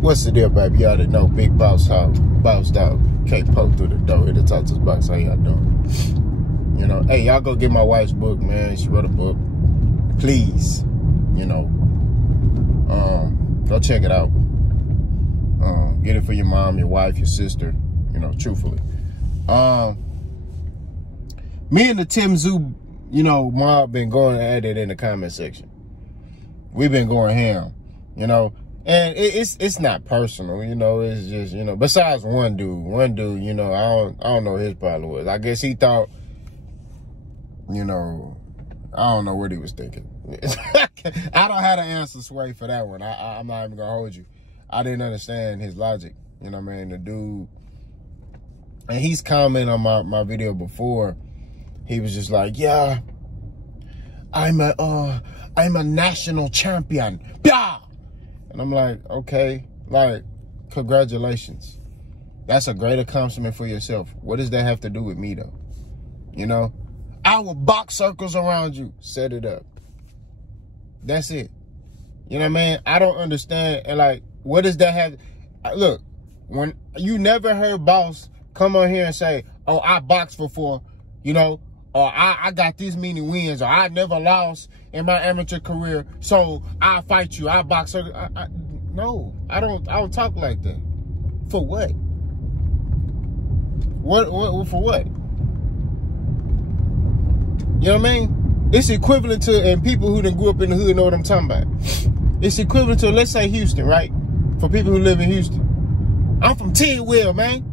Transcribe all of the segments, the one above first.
What's the deal, baby? You already know. Big Boss Dog. Can't poke through the door. Here to talk to this box. How y'all doing? You know, hey, y'all go get my wife's book, man. She wrote a book. Please, you know, go check it out. Get it for your mom, your wife, your sister, you know, truthfully. Me and the Tszyu, you know, mob been going at it in the comment section. We've been going ham, you know, and it's not personal, you know, it's just, you know, besides one dude, you know, I don't know what his problem was. I guess he thought, you know, I don't know what he was thinking. I don't have the answer, Sway, for that one. I'm not even gonna hold you. I didn't understand his logic, you know what I mean? The dude, and he's commented on my video before. He was just like, yeah, I'm a national champion. Yeah. And I'm like, okay, like, congratulations. That's a great accomplishment for yourself. What does that have to do with me, though? You know, I will box circles around you. Set it up. That's it. You know what I mean? I don't understand. And like, what does that have? Look, when you never heard Boss come on here and say, oh, I boxed before, you know, or I got this many wins, or I never lost in my amateur career, so I fight you, I box. No, I don't talk like that. For what? What for what? You know what I mean? It's equivalent to, and people who done grew up in the hood know what I'm talking about. It's equivalent to, let's say Houston, right? For people who live in Houston. I'm from Tidwell, man.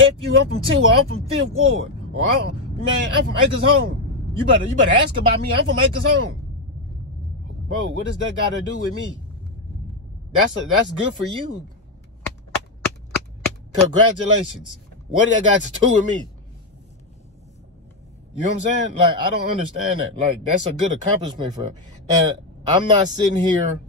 I'm from Tidwell, I'm from 5th Ward. Or man, I'm from Acres Home. You better ask about me. I'm from Acres Home. Bro, what does that got to do with me? That's good for you. Congratulations. What did that got to do with me? You know what I'm saying? Like, I don't understand that. Like, that's a good accomplishment for him. And I'm not sitting here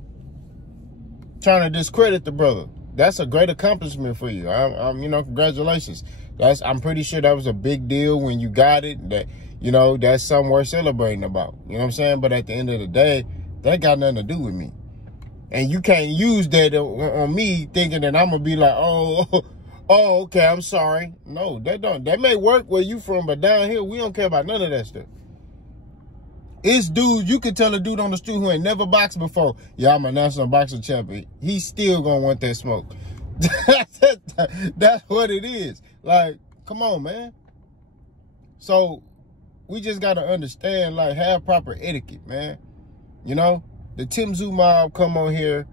trying to discredit the brother. That's a great accomplishment for you. I'm you know, congratulations. I'm pretty sure that was a big deal when you got it. That, you know, that's something worth celebrating about. You know what I'm saying? But at the end of the day, that got nothing to do with me. And you can't use that on me thinking that I'm gonna be like, oh, okay, I'm sorry. No, that may work where you from, but down here we don't care about none of that stuff. It's dude, you can tell a dude on the street who ain't never boxed before, yeah, I'm a national boxing champion. He's still gonna want that smoke. That's what it is. Like, come on, man. So we just gotta understand, like, have proper etiquette, man. You know, the Tszyu mob come on here,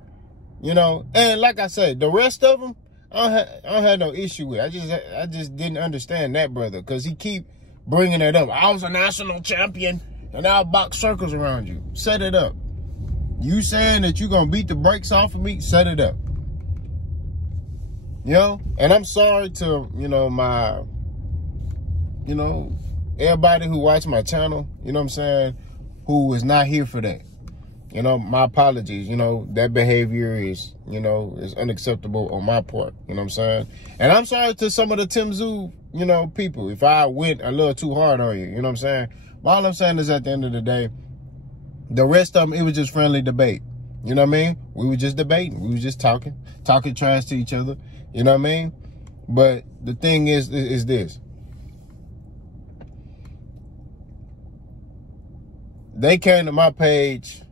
you know, and like I said, the rest of them, I don't have no issue with. I just didn't understand that brother, because he keep bringing it up. I was a national champion, and I'll box circles around you. Set it up. You saying that you're gonna beat the brakes off of me? Set it up. You know, and I'm sorry to, you know, my, you know, everybody who watch my channel, you know what I'm saying, who is not here for that. You know, my apologies. You know, that behavior is, you know, is unacceptable on my part. You know what I'm saying? And I'm sorry to some of the Tszyu, you know, people, if I went a little too hard on you. You know what I'm saying? But all I'm saying is, at the end of the day, the rest of them, it was just friendly debate. You know what I mean? We were just debating. We were just talking trash to each other. You know what I mean? But the thing is this. They came to my page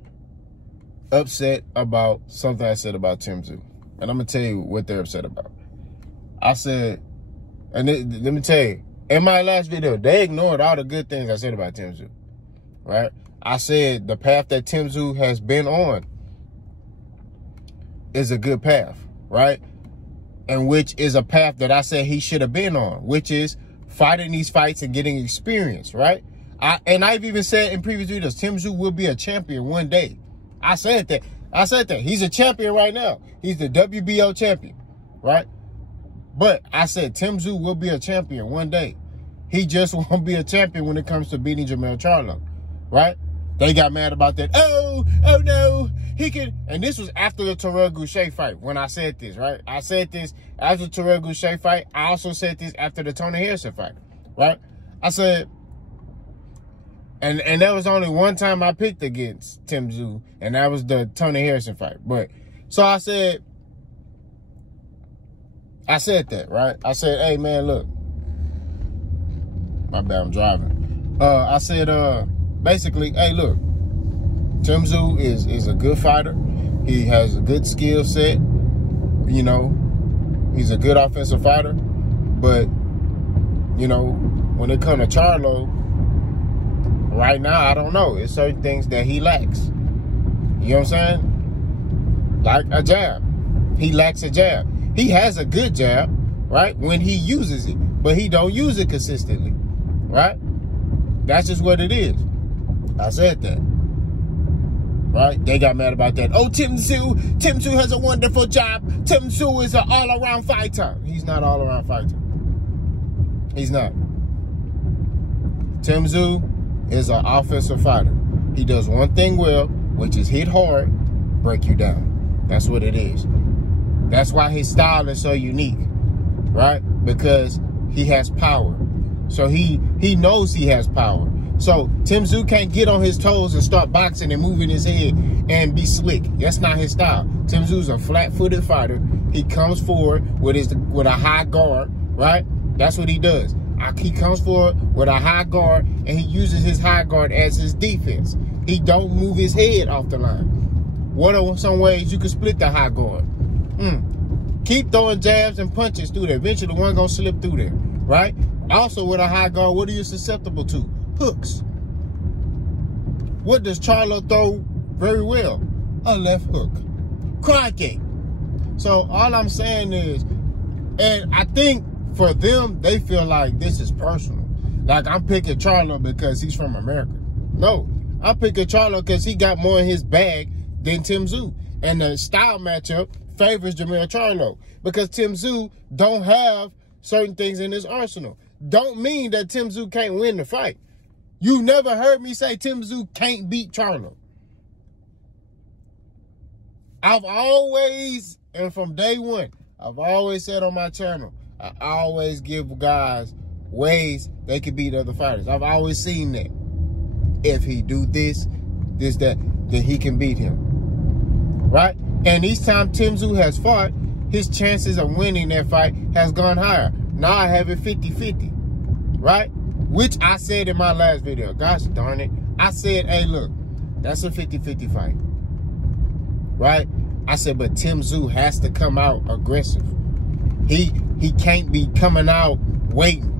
upset about something I said about Tszyu. And I'm going to tell you what they're upset about. I said, and let me tell you, in my last video, they ignored all the good things I said about Tszyu. Right? I said the path that Tszyu has been on is a good path. Right? And which is a path that I said he should have been on, which is fighting these fights and getting experience, right? I've even said in previous videos, Tszyu will be a champion one day. I said that. He's a champion right now. He's the WBO champion, right? But I said Tszyu will be a champion one day. He just won't be a champion when it comes to beating Jermell Charlo, right? They got mad about that. Oh no, he can. And this was after the Terrell Goucher fight when I said this, right? I said this after the Terrell Goucher fight. I also said this after the Tony Harrison fight, right? I said, and that was only one time I picked against Tszyu, and that was the Tony Harrison fight. But so I said, I said that, right? I said, hey, man, look. My bad, I'm driving. I said, basically, hey, look. Tszyu is a good fighter. He has a good skill set. You know, he's a good offensive fighter. But, you know, when it comes to Charlo, right now, I don't know. It's certain things that he lacks. You know what I'm saying? Like a jab. He lacks a jab. He has a good jab, right, when he uses it. But he don't use it consistently, right? That's just what it is. I said that. Right? They got mad about that. Oh, Tszyu has a wonderful job. Tszyu is an all-around fighter. He's not all-around fighter. He's not. Tszyu is an offensive fighter. He does one thing well, which is hit hard, break you down. That's what it is. That's why his style is so unique, right? Because he has power. So he knows he has power. So Tszyu can't get on his toes and start boxing and moving his head and be slick. That's not his style. Tszyu's a flat-footed fighter. He comes forward with a high guard, right? That's what he does. He comes forward with a high guard, and he uses his high guard as his defense. He don't move his head off the line. What are some ways you can split the high guard? Keep throwing jabs and punches through there. Eventually, one gonna slip through there, right? Also, with a high guard, what are you susceptible to? Hooks. What does Charlo throw very well? A left hook. Crikey. So all I'm saying is, and I think for them, they feel like this is personal. Like I'm picking Charlo because he's from America. No, I'm picking Charlo because he got more in his bag than Tszyu. And the style matchup favors Jermell Charlo because Tszyu don't have certain things in his arsenal. Don't mean that Tszyu can't win the fight. You never heard me say Tszyu can't beat Charlo. I've always, and from day one, I've always said on my channel, I always give guys ways they can beat other fighters. I've always seen that. If he do this, that, then he can beat him. Right? And each time Tszyu has fought, his chances of winning that fight has gone higher. Now I have it 50-50. Right? Which I said in my last video. Gosh darn it. I said, hey, look, that's a 50-50 fight. Right? I said, but Tszyu has to come out aggressive. He can't be coming out waiting.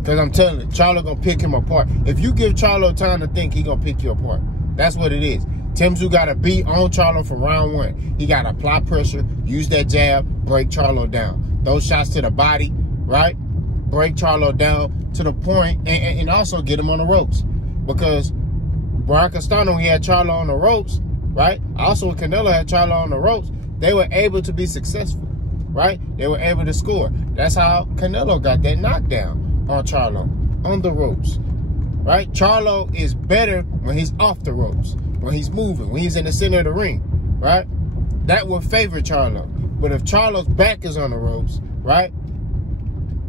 Because I'm telling you, Charlo gonna pick him apart. If you give Charlo time to think, he gonna pick you apart. That's what it is. Tszyu got to be on Charlo from round one. He got to apply pressure, use that jab, break Charlo down. Those shots to the body, right? Break Charlo down to the point and also get him on the ropes. Because Brian Castano, he had Charlo on the ropes, right? Also, when Canelo had Charlo on the ropes, they were able to be successful, right? They were able to score. That's how Canelo got that knockdown on Charlo, on the ropes, right? Charlo is better when he's off the ropes, when he's moving, when he's in the center of the ring, right? That will favor Charlo. But if Charlo's back is on the ropes, right,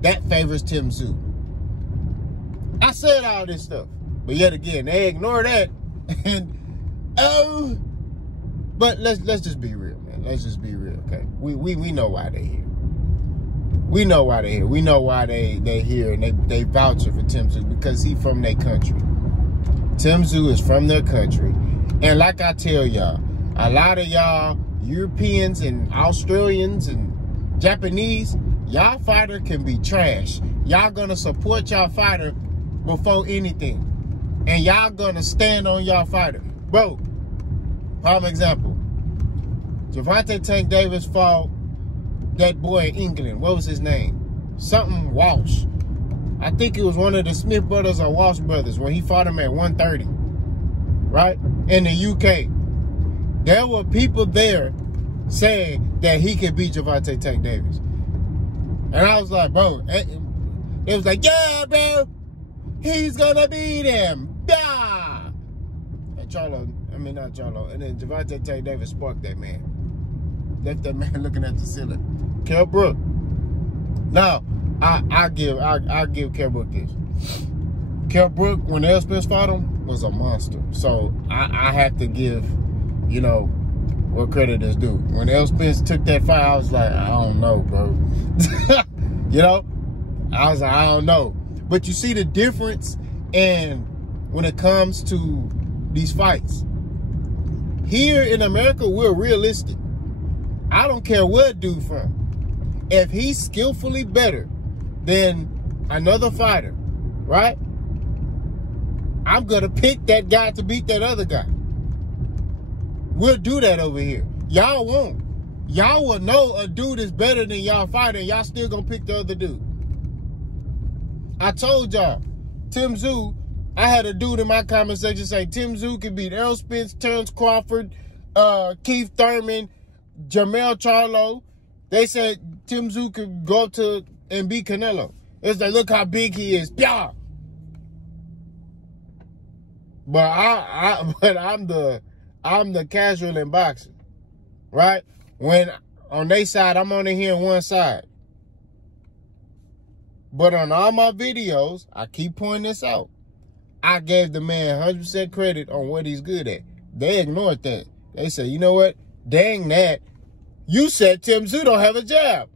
that favors Tszyu. I said all this stuff, but yet again, they ignore that. And but let's just be real, man. Let's just be real, okay? We know why they're here. We know why they're here. We know why they here, and they vouching for Tszyu because he from their country. Tszyu is from their country. And like I tell y'all, a lot of y'all Europeans and Australians and Japanese, y'all fighter can be trash. Y'all gonna support y'all fighter before anything. And y'all gonna stand on y'all fighter. Bro, prime example. Gervonta Tank Davis fought that boy in England. What was his name? Something Walsh. I think it was one of the Smith brothers or Walsh brothers when he fought him at 130. Right? In the UK. There were people there saying that he could beat Gervonta Tank Davis. And I was like, bro, it was like, yeah, bro, he's gonna beat him. Yeah. And not Charlo. And then Gervonta Tank Davis sparked that man. Left that man looking at the ceiling. Kell Brook. Now, I'll give Kell Brook this. Kell Brook, when Errol Spence fought him, was a monster. So I have to give, you know, what credit is due. When L. Spence took that fight, I was like, I don't know, bro. You know? I was like, I don't know. But you see the difference in when it comes to these fights. Here in America, we're realistic. I don't care what dude from. If he's skillfully better than another fighter, right? I'm going to pick that guy to beat that other guy. We'll do that over here. Y'all won't. Y'all will know a dude is better than y'all fighter, and y'all still going to pick the other dude. I told y'all, Tszyu, I had a dude in my comment section say Tszyu could beat Errol Spence, Terrence Crawford, Keith Thurman, Jermell Charlo. They said Tszyu could go up to and beat Canelo. It's like, look how big he is. Yeah. But I'm the casual in boxing, right? When on their side, I'm only hearing one side. But on all my videos, I keep pointing this out. I gave the man 100% credit on what he's good at. They ignored that. They said, you know what? Dang that. You said Tszyu don't have a jab.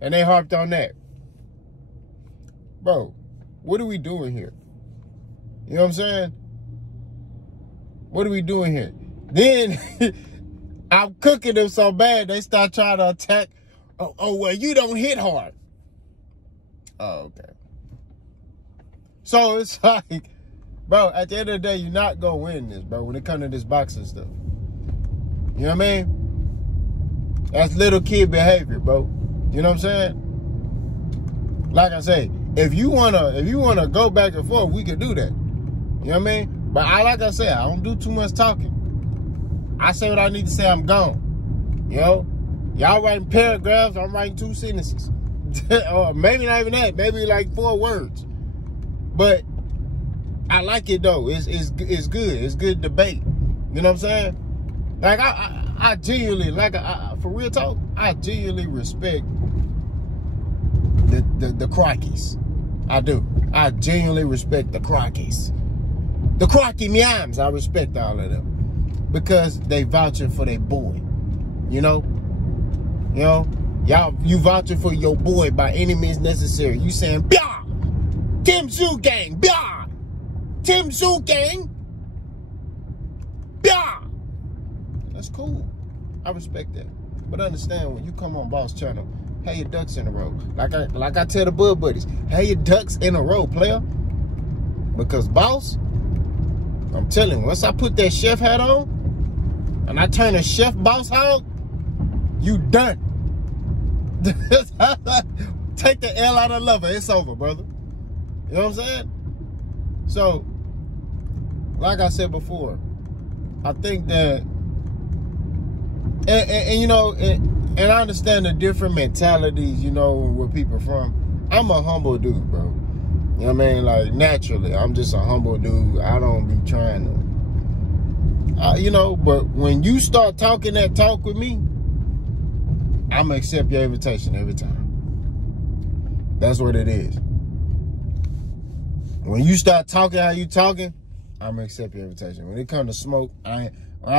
And they harped on that. Bro, what are we doing here? You know what I'm saying? What are we doing here? Then I'm cooking them so bad, they start trying to attack. Oh, well, you don't hit hard. Oh, okay. So it's like, bro, at the end of the day, you're not going to win this, bro, when it comes to this boxing stuff. You know what I mean? That's little kid behavior, bro. You know what I'm saying? Like I say, if you wanna go back and forth, we can do that. You know what I mean? But like I said, I don't do too much talking. I say what I need to say, I'm gone. You know? Y'all writing paragraphs, I'm writing 2 sentences. Or maybe not even that, maybe like 4 words. But I like it though. It's good. It's good debate. You know what I'm saying? Like I genuinely, like for real talk, I genuinely respect the crockies. I do. I genuinely respect the crockies. The crocky miams, I respect all of them. Because they vouching for their boy. You know? You know? Y'all, you vouching for your boy by any means necessary. You saying, "Blah! Tszyu gang! Blah! Tszyu gang! Blah!" That's cool. I respect that. But understand, when you come on Boss Channel, have your ducks in a row. Like I tell the Bud Buddies, have your ducks in a row, player. Because Boss, I'm telling you, once I put that chef hat on, and I turn a chef boss hog, you done. Take the L out of lover. It's over, brother. You know what I'm saying? So, like I said before, I think that, and you know, and I understand the different mentalities, you know, where people are from. I'm a humble dude, bro. You know what I mean? Like, naturally, I'm just a humble dude. I don't be trying to, you know, but when you start talking that talk with me, I'm going to accept your invitation every time. That's what it is. When you start talking how you talking, I'm going to accept your invitation. When it comes to smoke, I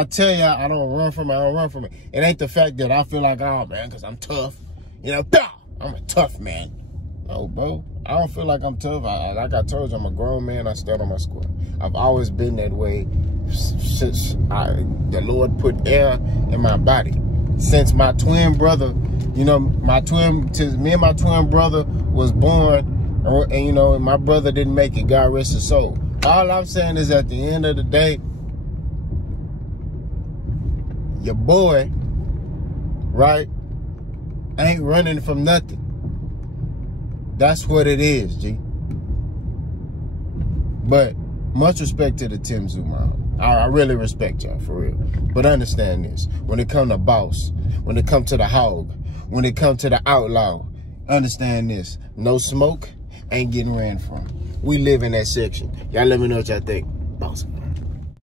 tell you, I don't run from it. I don't run from it. It ain't the fact that I feel like, oh, man, because I'm tough. You know, I'm a tough man. No, bro. I don't feel like I'm tough. Like I told you, I'm a grown man. I stand on my square. I've always been that way since the Lord put air in my body. Since my twin brother, you know, me and my twin brother was born, and you know, my brother didn't make it, God rest his soul. All I'm saying is at the end of the day, your boy, right, ain't running from nothing. That's what it is, G. But much respect to the Tszyu Mafia. I really respect y'all, for real. But understand this. When it come to Boss, when it come to the Hog, when it come to the Outlaw, understand this. No smoke ain't getting ran from. We live in that section. Y'all let me know what y'all think. Boss.